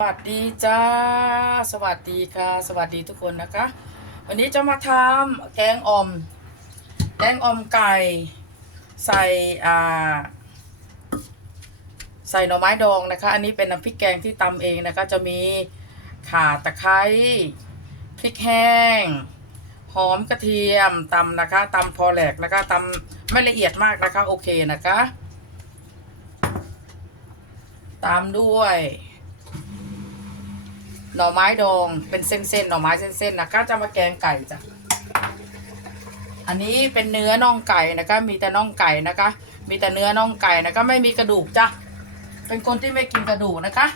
สวัสดีจ้า สวัสดีค่ะ สวัสดีทุกคนนะคะ วันนี้จะมาทำแกงอ่อม แกงอ่อมไก่ ใส่อ่า ใส่หน่อไม้ดองนะคะ อันนี้เป็นน้ำพริกแกงที่ตำเองนะคะ จะมีข่าตะไคร้พริกแห้ง หอมกระเทียมตำนะคะตำพอแหลกนะคะตำไม่ละเอียดมากนะคะ โอเคนะคะ ตามด้วย หน่อไม้ดองเป็นเส้นๆหน่อไม้เส้นๆนะคะจะมาแกงไก่จ้ะอันนี้เป็นเนื้อน่องไก่นะคะมีแต่น่องไก่นะคะ มีแต่เนื้อน่องไก่นะคะไม่มีกระดูกจ้ะเป็นคนที่ไม่กินกระดูกนะคะ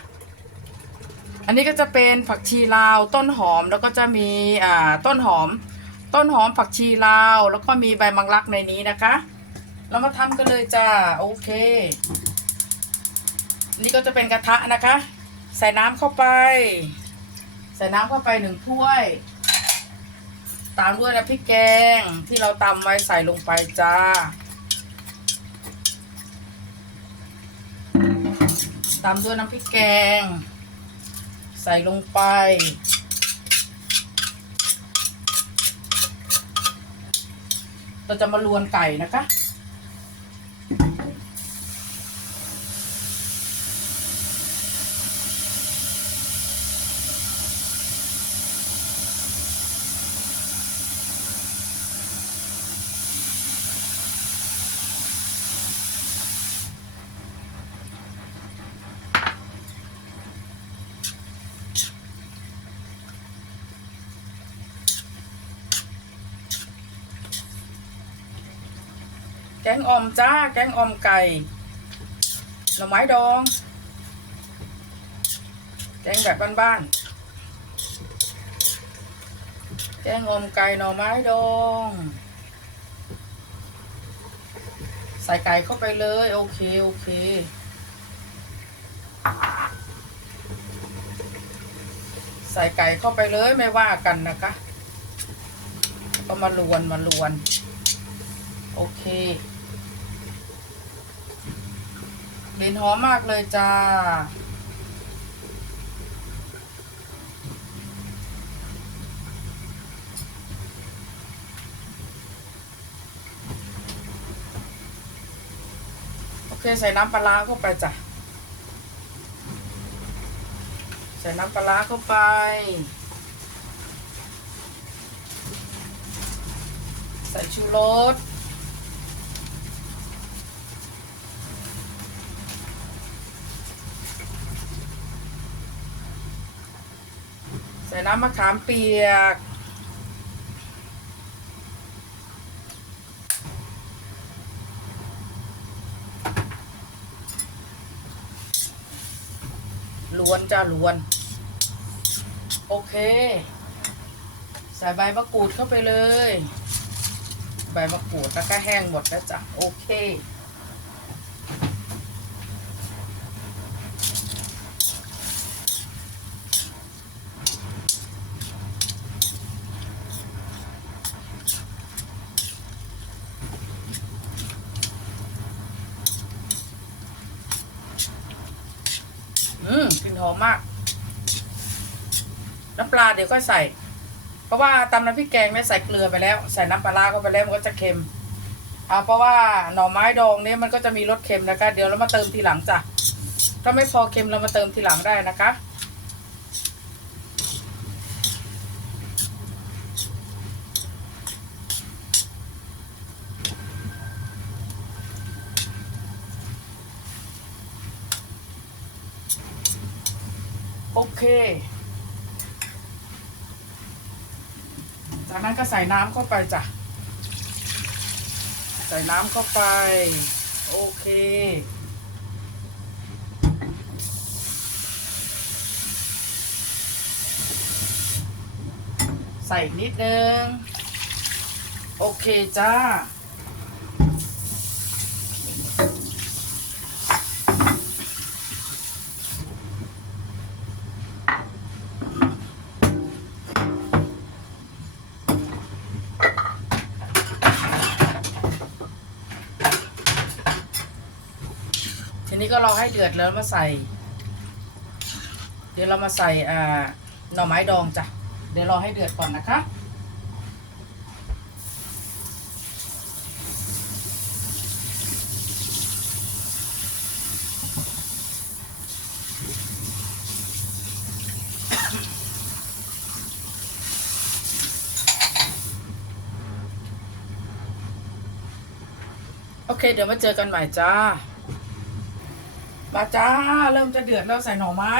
อันนี้ก็จะเป็นผักชีลาวต้นหอมแล้วก็จะมีอ่าต้นหอม ต้นหอมผักชีลาว แล้วก็มีใบมังลักในนี้นะคะ เรามาทำกันเลยจ้าโอเค นี่ก็จะเป็นกระทะนะคะ ใส่น้ำเข้าไป ส่น้ำเข้าไปหนึ่งถ้วย ตามด้วยน้ำพริกแกงที่เราตำไว้ใส่ลงไปจ้าตามด้วยน้ำพริกแกง ใส่ลงไป เราจะมาลวนไก่นะคะ แกงอ่อมจ้า แกงอ่อมไก่ หน่อไม้ดอง แกงแบบบ้านๆ แกงอ่อมไก่หน่อไม้ดอง ใส่ไก่เข้าไปเลย โอเค โอเคใส่ไก่เข้าไปเลยไม่ว่ากันนะคะ ก็มาลวนมาลวน โอเค กลิ่นหอมมากเลยจ้า โอเคใส่น้ำปลาร้าเข้าไปจ้ะ ใส่น้ำปลาร้าเข้าไปใส่ชูรส ส่น้ำมะขามเปียก ล้วนจ้าล้วน โอเค ใส่ใบมะกรูดเข้าไปเลย ใบมะกรูดแล้วก็แห้งหมดแล้วจ้ะ โอเค อมกลิ่นหอมมาก น้ำปลาเดี๋ยวก็ใส่ เพราะว่าตำน้ำพริกแกงเนี่ยใส่เกลือไปแล้ว ใส่น้ำปลาร้าเข้าไปแล้วมันก็จะเค็มอ่าเพราะว่าหน่อไม้ดองเนี่ยมันก็จะมีรสเค็มนะคะ เดี๋ยวเรามาเติมทีหลังจ้ะถ้าไม่พอเค็มเรามาเติมทีหลังได้นะคะ โอเค จากนั้นก็ใส่น้ำเข้าไปจ้ะ ใส่น้ำเข้าไป โอเคใส่นิดนึง โอเคจ้า ก็รอให้เดือดแล้วมาใส่ เดี๋ยวเรามาใส่อ่าหน่อไม้ดองจ้ะ เดี๋ยวรอให้เดือดก่อนนะคะ โอเค เดี๋ยวมาเจอกันใหม่จ้า มาจ้าเริ่มจะเดือดแล้วใส่หน่อไม้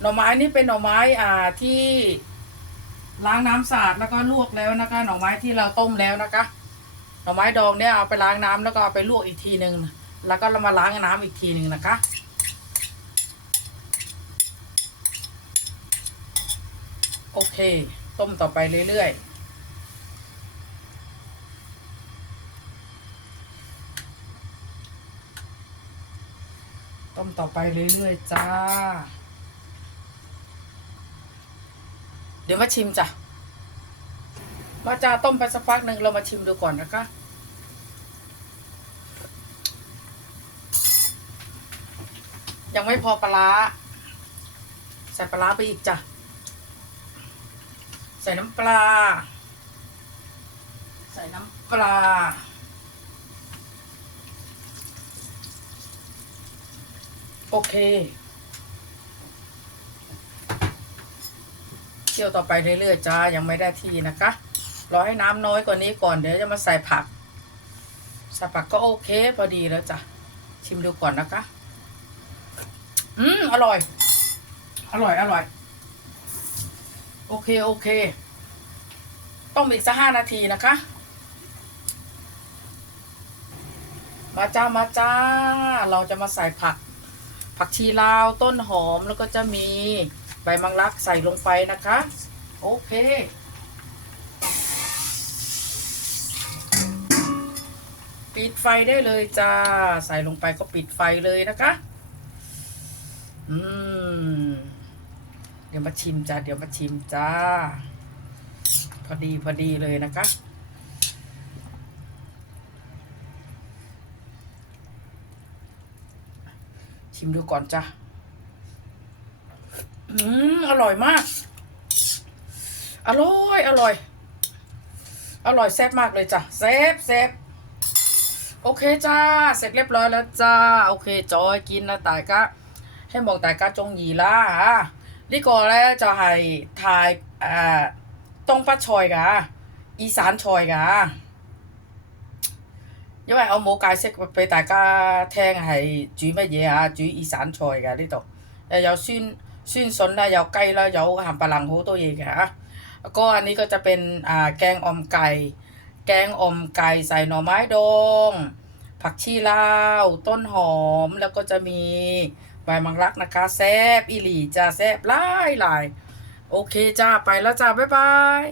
หน่อไม้นี่เป็นหน่อไม้อ่าที่ล้างน้ำสะอาดแล้วก็ลวกแล้วนะคะ หน่อไม้ที่เราต้มแล้วนะคะ หน่อไม้ดองเนี่ยเอาไปล้างน้ำแล้วก็เอาไปลวกอีกทีหนึ่งแล้วก็เรามาล้างน้ำอีกทีหนึ่งนะคะโอเค ต้มต่อไปเรื่อยๆ ต่อไปเรื่อยๆจ้า เดี๋ยวมาชิมจ้ะ มาจ้าต้มไปสักพักหนึ่งเรามาชิมดูก่อนนะคะยังไม่พอปลาใส่ปลาร้าไปอีกจ้ะ ใส่น้ำปลา ใส่น้ำปลา โอเค เคี่ยวต่อไปเรื่อยๆจ้ายังไม่ได้ที่นะคะ รอให้น้ำน้อยกว่านี้ก่อนเดี๋ยวจะมาใส่ผักใส่ผักก็โอเค พอดีแล้วจ้ะชิมดูก่อนนะคะ อืม อร่อย อร่อย อร่อย โอเค โอเค ต้มอีกสักห้านาทีนะคะ มาจ้า มาจ้า เราจะมาใส่ผัก ผักชีลาวต้นหอมแล้วก็จะมีใบมังลักใส่ลงไปนะคะ โอเค ปิดไฟได้เลยจ้า ใส่ลงไปก็ปิดไฟเลยนะคะ อืม เดี๋ยวมาชิมจ้าเดี๋ยวมาชิมจ้า พอดีพอดีเลยนะคะ มดูก่อนจ้ะ อืม อร่อยมาก อร่อย อร่อย อร่อยแซ่บมากเลยจ้ะแซ่บแซ่บโอเคจ้า เสร็จเรียบร้อยแล้วจ้า โอเค จอยกินนะตายก็ให้บอกตายก็จงหยีละฮะนี่ก่อนแล้วจะให้ถ่ายอ่าตรงป้าชอยกะอีสานชอยกะ 因为我冇解释俾大家听系煮乜嘢啊，煮意散菜㗎呢度，诶有酸酸笋啦，有鸡啦，有咸白冷好多嘢嘅吓。ก็อันนี้ก็จะเป็นอ่าแกงอ่อมไก่ แกงอ่อมไก่ใส่หน่อไม้ดองผักชีลาว ต้นหอมแล้วก็จะมีใบมังลักนะคะแซ่บอีหลีจ้าแซ่บหลายหลายโอเคจ้าไปแล้วจ้าบ๊ายบาย